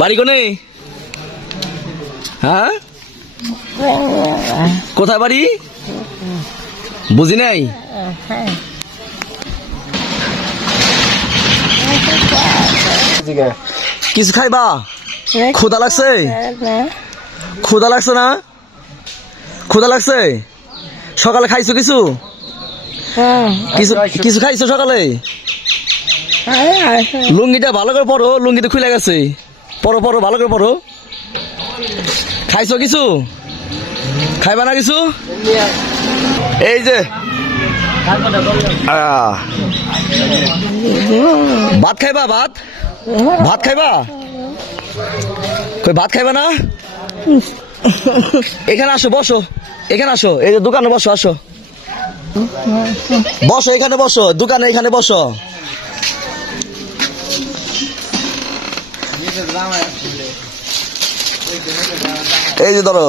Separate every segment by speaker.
Speaker 1: বাড়ি কোনে? হ্যাঁ? কোথায় বাড়ি? বুঝি নাই? কিছু খাইবা? ক্ষুদা লাগছে? ক্ষুদা লাগছে না? ক্ষুদা লাগছে? সকালে খাইছো কিছু? কিছু কিছু খাইছো সকালে? লুঙ্গিটা ভালো করে পরো লুঙ্গিটা খুলে গেছে। পরো পরো, ভালো করে পরো। খাইছো কিছু? খাইবা না কিছু? এই যে ভাত খাইবা, ভাত? ভাত খাইবা? কই, ভাত খাইবা না? এখানে আসো, বসো। এখানে আসো, এই যে দোকানে বসো, আসো। বসো, এখানে বসো, দোকানে এখানে বসো। এই যে ধরো।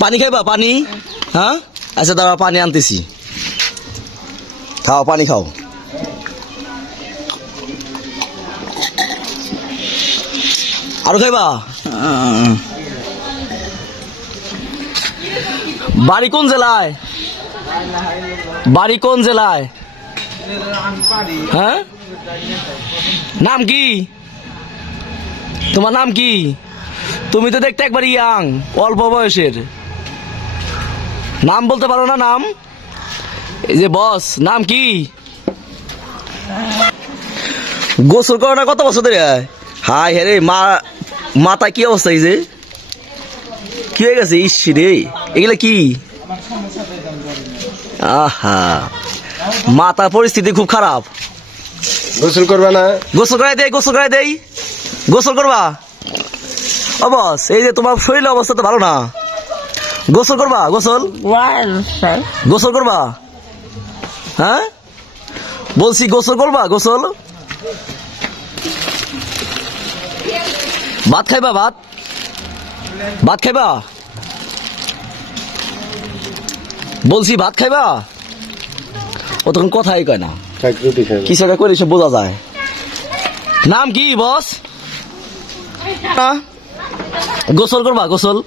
Speaker 1: পানি খাইবা? পানি? হ্যাঁ? আচ্ছা দাঁড়া পানি আনতেছি। খাও, পানি খাও। আরও খাইবা? বাড়ি কোন জেলায়? বাড়ি কোন জেলায়? হ্যাঁ? নাম কি? তোমার নাম কি? তুমি তো দেখতে একবার ইয়াং অল্প বয়সের। নাম বলতে পারো না নাম? এই যে বস নাম কি? গোসল করো না কত বছর ধরে? হাই হ্যাঁ রে, মা মাথা কি অবস্থা এই যে? কি হয়ে গেছে? ইসি রে, এগুলা কি? আহা। মাথার পরিস্থিতি খুব খারাপ।
Speaker 2: গোসল করবা না?
Speaker 1: গোসল করাই দেই গোসল করাই দেই। গোসল করবা? ও বস এই যে তোমার শরীর অবস্থা তো ভালো না। গোসল করবা? গোসল? গোসল করবা? হ্যাঁ? বলছি গোসল করবা? গোসল? ভাত খাইবা ভাত? ভাত খাইবা? বলছি ভাত খাইবা? ও তখন কথাই কয় না কিছু একটা করে সে বোঝা যায় নাম কি বস গোসল করবা গোসল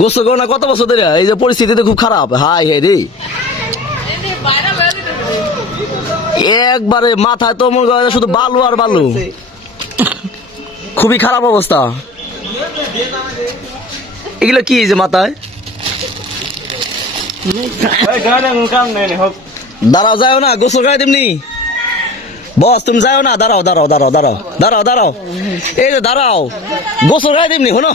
Speaker 1: গোসল করো না কত বছর ধরে এই যে পরিস্থিতি তো খুব খারাপ হাই হে রে একবারে মাথায় তো মনে করে শুধু বালু আর বালু খুবই খারাপ অবস্থা এগুলো কি যে মাথায় দাঁড়াও যাও না গোসল করে তেমনি বস তুমি যাও না দাঁড়াও দাঁড়াও দাঁড়াও দাঁড়াও দাঁড়াও দাঁড়াও। এই যে দাঁড়াও গোসল করে তেমনি হনো
Speaker 3: না।